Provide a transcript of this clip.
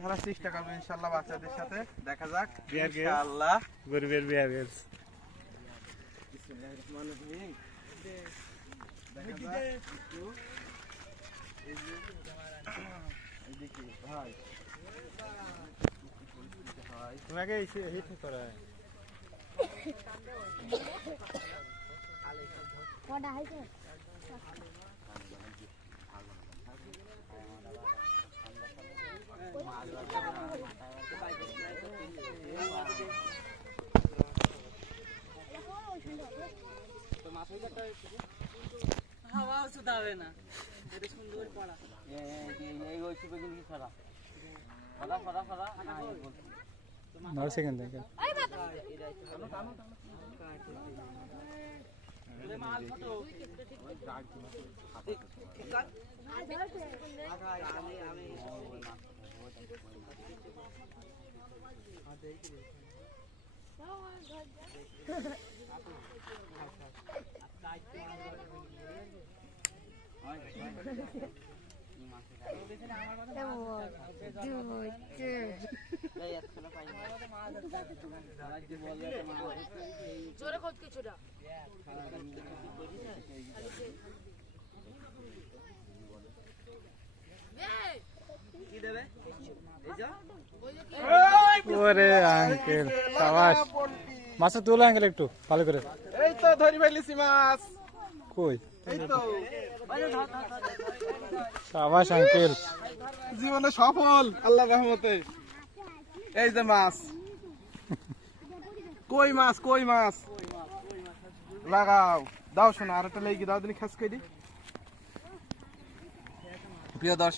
ধরার চেষ্টা করবো ইনশাআল্লাহ বাচ্চাদের সাথে। দেখা যাক ইনশাআল্লাহ। গরিবের বিয়ার গেছ। তোমাকে হিট করা কটা হয়েছে? হাওয়া সুদাবে না, এটা সুন্দর পড়া। এই ওই সুবে কিন্তু ছড়া ছড়া ছড়া ছড়া না বলছি 9 সেকেন্ড দেখো। এই মাথা টানো টানো টানো এলে মাল ছোট আমি জোরে কত কিছুটা কি দেবে এই যা ওরে আঙ্কেল শাবাশ। মাছটা তোলো আঙ্কেল একটু ভালো করে। এই তো ধরি ফেলেছি মাছ। কই? এই তো শাবাশ আঙ্কেল। জীবনে সফল আল্লাহর রহমতে। এই যে মাছ, কই মাছ, কই মাছ লাগাও। দাও শোনা, আর একটা লেগে দাও দিন খাস করে দি। প্রিয় দর্শক।